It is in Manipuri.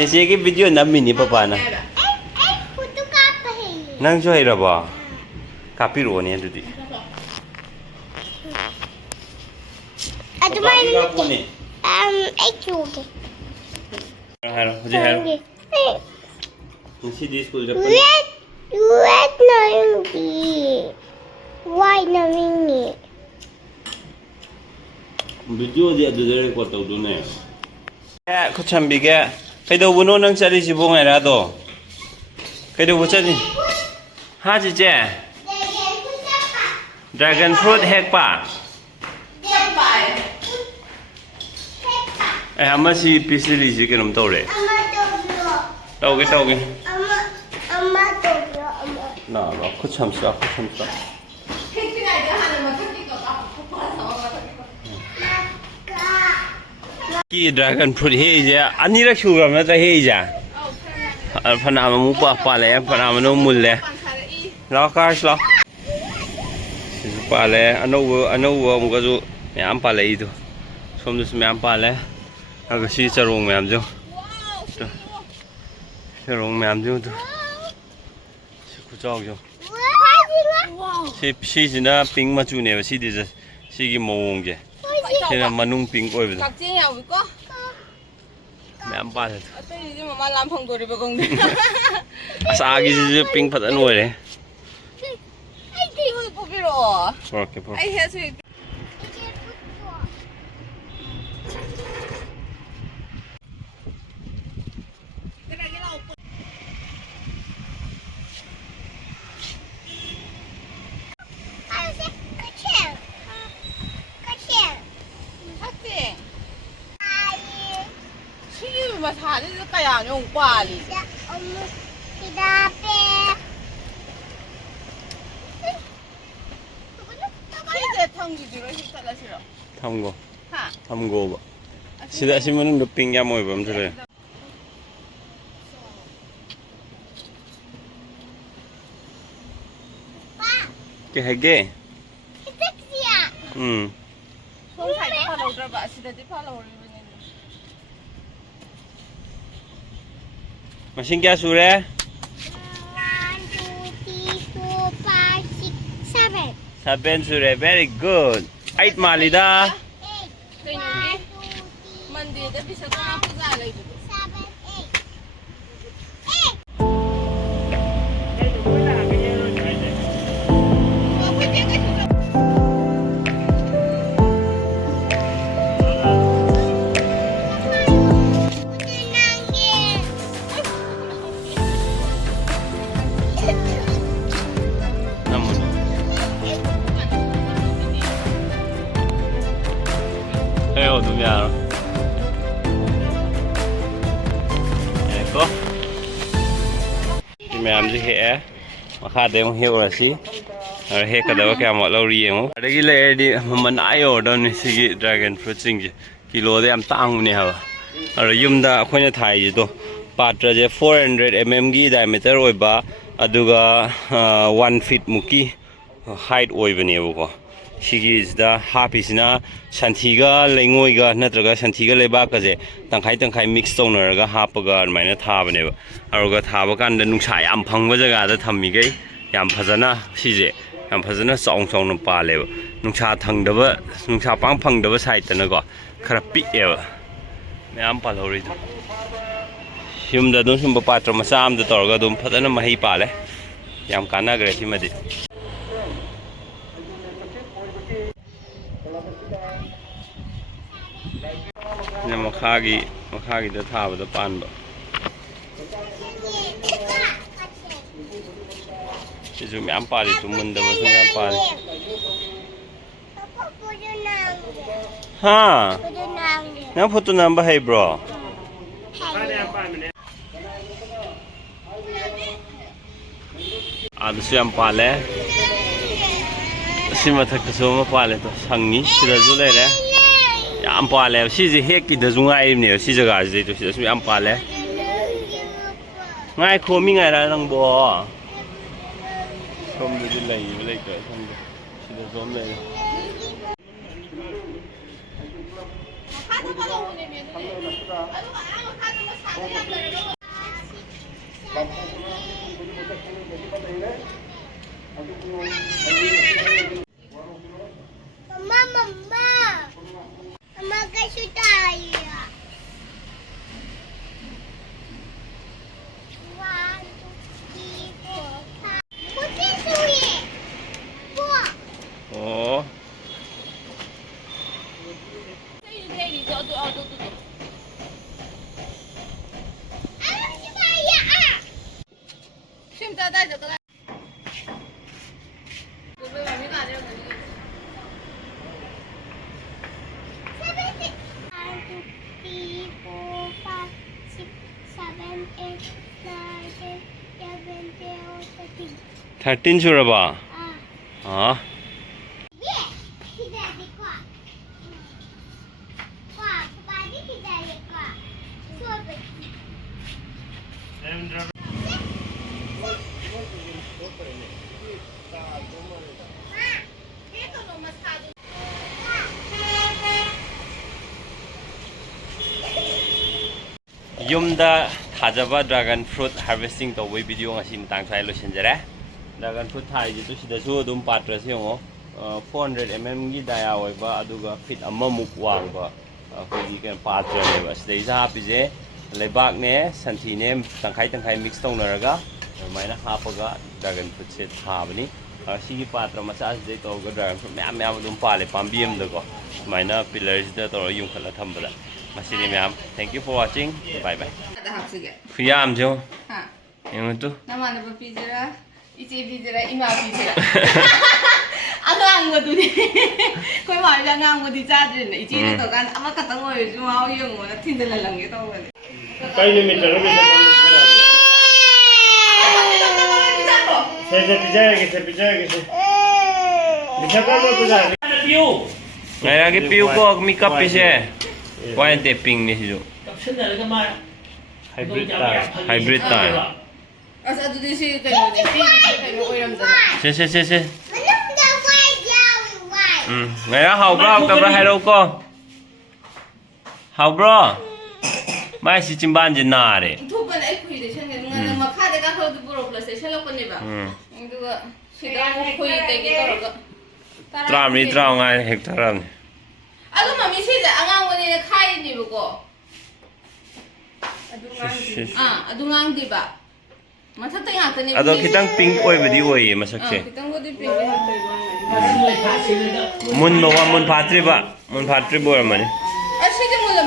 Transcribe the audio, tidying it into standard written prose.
ꯆꯦꯆꯦꯒꯤ ꯚꯤꯗꯤꯑꯣ ꯅꯝꯃꯤꯅꯤ ꯄꯄꯥꯅ ꯅꯪꯁꯨ ꯍꯩꯔꯕꯣ ꯀꯥꯞꯄꯤꯔꯛꯑꯣꯅꯦ ꯑꯗꯨꯗꯤ ꯀꯥꯞꯄꯣꯅꯦ ꯑꯩ ꯆꯨꯒꯦ ꯍꯥꯏꯔꯣ ꯍꯧꯖꯤꯛ ꯍꯥꯏꯔꯣ ꯉꯁꯤꯗꯤ ꯁ꯭ꯀꯨꯜ ꯆꯠꯄꯅꯤ red naming white naming ꯚꯤꯗꯤꯑꯣꯗꯤ ꯑꯗꯨꯗ ꯔꯦꯀꯣꯔꯗ ꯇꯧꯗꯣꯏꯅꯦ ꯈꯨꯠ ꯁꯝꯕꯤꯒꯦ ꯀꯩꯗꯧꯕꯅꯣ ꯅꯪ ꯆꯠꯂꯤꯁꯤꯕꯣ ꯉꯥꯏꯔꯥꯗꯣ ꯀꯩꯗꯧꯕ ꯆꯠꯂꯤ ꯍꯥ ꯆꯤꯆꯦ ꯗ꯭ꯔꯥꯒꯟ ꯐ꯭ꯔꯨꯠ ꯍꯦꯛꯄ ꯑꯃꯁꯤ ꯄꯤꯁꯤꯜꯂꯤꯁꯤ ꯀꯩꯅꯣꯝ ꯇꯧꯔꯦ ꯇꯧꯒꯦ ꯂꯥꯛꯑꯣ ꯈꯨꯠ ꯁꯝꯁꯤ ꯈꯨꯠ ꯁꯝꯁꯤ ꯗ꯭ꯔꯥꯒꯟ ꯐ꯭ꯔꯨꯠ ꯍꯦꯛꯏꯁꯦ ꯑꯅꯤꯔꯛ ꯁꯨꯈ꯭ꯔꯕ ꯅꯠꯇ꯭ꯔꯥ ꯍꯦꯛꯏꯁꯦ ꯐꯅꯥꯝ ꯑꯃꯨꯛ ꯄꯥꯜꯂꯛꯑꯦ ꯐꯅꯥꯝ ꯑꯃꯨꯛ ꯃꯨꯜꯂꯦ ꯂꯥꯛꯑꯣ ꯀꯥꯔꯁꯤ ꯂꯥꯛꯑꯣ ꯁꯤꯁꯨ ꯄꯥꯜꯂꯦ ꯑꯅꯧꯕ ꯑꯃꯨꯛꯀꯁꯨ ꯃꯌꯥꯝ ꯄꯥꯜꯂꯛꯏꯗꯣ ꯁꯣꯝꯗꯁꯨ ꯃꯌꯥꯝ ꯄꯥꯜꯂꯦ ꯑꯗꯨꯒ ꯁꯤ ꯆꯔꯣꯡ ꯃꯌꯥꯝꯁꯨ ꯆꯔꯣꯡ ꯃꯌꯥꯝꯁꯨ ꯁꯤ ꯈꯨꯆꯥꯎꯁꯨ ꯁꯤꯁꯤꯅ ꯄꯤꯡ ꯃꯆꯨꯅꯦꯕ ꯁꯤꯒꯤ ꯃꯑꯣꯡꯁꯦ ꯁꯤꯅ ꯃꯅꯨꯡ ꯄꯤꯡ ꯑꯣꯏꯕꯗꯣ ꯃꯌꯥꯝ ꯄꯥꯜꯂꯦ ꯑꯇꯩꯗꯤ ꯃꯃꯥ ꯂꯥꯝ ꯐꯪꯗꯣꯔꯤꯕ ꯈꯪꯗꯦ ꯑꯁꯥꯒꯤꯁꯤꯁꯨ ꯄꯤꯡ ꯐꯖꯅ ꯑꯣꯏꯔꯦ ꯑꯩ ꯄꯨꯕꯤꯔꯛꯑꯣ ꯄꯨꯔꯛꯀꯦ ꯑꯩ ꯍꯦꯛꯁꯨ ꯃꯁꯥꯁꯤꯗ ꯀꯌꯥꯅꯣ ꯑꯃꯨꯛ ꯄꯥꯜꯂꯤꯁꯦ ꯁꯤꯁꯦ ꯊꯝꯈꯤꯗꯣꯏꯔꯣ ꯁꯤ ꯆꯠꯂꯁꯤꯔꯣ ꯊꯝꯒꯣ ꯊꯝꯒꯣꯕ ꯁꯤꯗ ꯑꯁꯤ ꯃꯅꯨꯡꯗ ꯄꯤꯡ ꯌꯥꯝ ꯑꯣꯏꯕ ꯑꯃꯁꯨ ꯂꯩ ꯀꯩ ꯍꯥꯏꯒꯦ ꯁꯣꯝ ꯁꯥꯏꯗ ꯐꯜꯍꯧꯗ꯭ꯔꯕ ꯑꯁꯤꯗꯗꯤ ꯐꯜꯍꯧꯔꯤꯕꯅꯤ ꯃꯁꯤꯡ ꯀꯌా ꯁꯨꯔꯦ 1 2 3 4 5 6 7 7 ꯁꯨꯔꯦ ꯚꯦꯔꯤ ꯒꯨꯗ 8 ꯃꯥꯜꯂꯤꯗ ꯀꯩꯅꯣꯒꯤ ꯃꯟꯗꯦꯗ ꯕꯤꯁꯀꯔꯃꯥ ꯄꯨꯖꯥ ꯂꯩꯕꯗꯣ ꯑꯗꯨꯝ ꯌꯥꯔꯣ ꯌꯥꯏꯀꯣ ꯁꯤ ꯃꯌꯥꯝꯁꯤ ꯍꯦꯛꯑꯦ ꯃꯈꯥꯗ ꯑꯃꯨꯛ ꯍꯦꯛꯎꯔꯁꯤ ꯍꯦꯛꯀꯗꯕ ꯀꯌꯥꯃꯨꯛ ꯂꯧꯔꯤ ꯌꯦꯡꯉꯨ ꯑꯗꯒꯤ ꯂꯩꯔꯗꯤ ꯃꯃꯜ ꯌꯧꯔꯗꯕꯅꯤ ꯁꯤꯒꯤ ꯗ꯭ꯔꯥꯒꯟ ꯐ꯭ꯔꯨꯠꯁꯤꯡꯁꯦ ꯀꯤꯂꯣꯗ ꯌꯥꯝ ꯇꯥꯡꯕꯅꯦ ꯍꯥꯏꯕ ꯑꯗꯣ ꯌꯨꯝꯗ ꯑꯩꯈꯣꯏꯅ ꯊꯥꯏꯁꯤꯗꯣ ꯄꯥꯇ꯭ꯔꯁꯦ 400 mmꯒꯤ ꯗꯥꯏꯃꯤꯇꯔ ꯑꯣꯏꯕ ꯑꯗꯨꯒ 1 feet ꯃꯨꯛꯀꯤ ꯍꯥꯏꯠ ꯑꯣꯏꯕꯅꯦꯕꯀꯣ ꯁꯤꯒꯤꯁꯤꯗ ꯍꯥꯞꯄꯤꯁꯤꯅ ꯁꯟꯊꯤꯒ ꯂꯩꯉꯣꯏꯒ ꯅꯠꯇ꯭ꯔꯒ ꯁꯟꯊꯤꯒ ꯂꯩꯕꯥꯛꯀꯁꯦ ꯇꯪꯈꯥꯏ ꯇꯪꯈꯥꯏ ꯃꯤꯛꯁ ꯇꯧꯅꯔꯒ ꯍꯥꯞꯄꯒ ꯑꯗꯨꯃꯥꯏꯅ ꯊꯥꯕꯅꯦꯕ ꯑꯗꯨꯒ ꯊꯥꯕ ꯀꯥꯟꯗ ꯅꯨꯡꯁꯥ ꯌꯥꯝ ꯐꯪꯕ ꯖꯒꯥꯗ ꯊꯝꯃꯤꯈꯩ ꯌꯥꯝ ꯐꯖꯅ ꯁꯤꯁꯦ ꯌꯥꯝ ꯐꯖꯅ ꯆꯥꯎꯅ ꯄꯥꯜꯂꯦꯕ ꯅꯨꯡꯁꯥ ꯄꯥꯛ ꯐꯪꯗꯕ ꯁꯥꯏꯠꯇꯅꯀꯣ ꯈꯔ ꯄꯤꯛꯑꯦꯕ ꯃꯌꯥꯝ ꯄꯥꯜꯍꯧꯔꯤꯗꯣ ꯌꯨꯝꯗ ꯑꯗꯨꯝ ꯁꯨꯝꯕ ꯄꯥꯇ꯭ꯔ ꯃꯆꯥ ꯑꯃꯗ ꯇꯧꯔꯒ ꯑꯗꯨꯝ ꯐꯖꯅ ꯃꯍꯩ ꯄꯥꯜꯂꯦ ꯌꯥꯝ ꯀꯥꯟꯅꯈ꯭ꯔꯦ ꯁꯤꯃꯗꯤ ꯁꯤꯅ ꯃꯈꯥꯒꯤꯗ ꯊꯥꯕꯗ ꯄꯥꯟꯕ ꯁꯤꯁꯨ ꯃꯌꯥꯝ ꯄꯥꯜꯂꯤ ꯃꯨꯟꯗꯕꯁꯨ ꯃꯌꯥꯝ ꯄꯥꯜꯂꯤ ꯍꯥ ꯅꯪ ꯐꯣꯇꯣ ꯅꯝꯕ ꯍꯩꯕ꯭ꯔꯣ ꯑꯗꯨꯁꯨ ꯌꯥꯝ ꯄꯥꯜꯂꯦ ꯁꯤ ꯃꯊꯛꯇꯁꯨ ꯑꯃ ꯄꯥꯜꯂꯦ ꯁꯪꯉꯤ ꯁꯤꯗꯁꯨ ꯂꯩꯔꯦ ꯌꯥꯝ ꯄꯥꯜꯂꯦꯕ ꯁꯤꯁꯦ ꯍꯦꯛꯀꯤꯗꯁꯨ ꯉꯥꯏꯔꯤꯕꯅꯦꯕ ꯁꯤ ꯖꯒꯥꯁꯤꯗꯩꯗꯣ ꯁꯤꯗꯁꯨ ꯌꯥꯝ ꯄꯥꯜꯂꯦ ꯉꯥꯏꯈꯣ ꯃꯤ ꯉꯥꯏꯔ ꯅꯪꯕꯣ ꯁꯣꯝꯗꯗꯤ ꯂꯩꯕ ꯂꯩꯇ꯭ꯔꯥ ꯈꯪꯗꯦ ꯁꯤꯗꯁꯨ ꯑꯃ ꯂꯩꯔꯦ ꯃꯈꯥꯗ ꯄꯥꯜꯍꯧꯕꯅꯦꯃꯤ ꯑꯗꯨꯗꯤ ꯑꯗꯨꯒ ꯃꯈꯥꯗ ꯃꯁꯥꯗ ꯌꯥꯝ ꯂꯩꯔꯒ Mama, mama. Mama kasih tayo. One, two, three, four, five. Putih suwi. Four. Oh. Alam si Maya ah. Shimta dai da kala. Gobe mami ka ne mun. 70. 1, 2, 3, 4, 5, 6, 7, 8, 9, 10, 11, 12, 13. 13 suraba. Ah. Ah. Yeah. Tidak di kuat. Kuat. Tadi tidak di kuat. Sobat. Ito no masado. Yumda thajaba dragon fruit harvesting tawai video ngasi matang sai losinjare. Dragon fruit thai ji tu sida su dum patra si ngo 400 mm gi daya oiba aduga feet amamuk wangba khoi gi patra ne ba sida isa hapije lebak ne santhi ne tangkai mix tawnaraga maina hapaga dragon fruit se thabani sigi patra macha je tawga dragon fruit mya dum pale pambiem da ko maina pillars da to yung khala thambala masini ma'am. Thank you for watching. Bye bye. Ada hapsige. Khuyam jo. Ha. Yung tu. Namana ba pizira? Iche pizira, ima pizira. Angang mo dun. Kung mga angang mo di sa dun. Iche nito kan ama katang mo yung mau yung mo na tindala lang ito mo. Kayo ni Mitra, may sa pamilya niya. Sa pizza, kasi. Bisa ka mo ito sa piyo. Ngayon lagi piu ko makeup pise. Why ante ping ni hijo. Hybrid ta. Asa dun si kayo ni kayo ko yung dala. Se. Belum dah white jauh white. Ngayon how bro tabra hello ko. How bro? Mai si chimban je na re. Tupan ay kuy de siya nga makade ka ko du buro plus siya lo ko ni ba. Duga sida ko kuy te ki toroga. Tramri ngai hektar am. Ado mami sida angang mo ni khai ni buko. Adungang di ba? Masatay nga tani. Ado kitang pink oy badi oy masak se. Kitang gudi pink. Mun no wa mun patri ba. Mun patri bo ramani.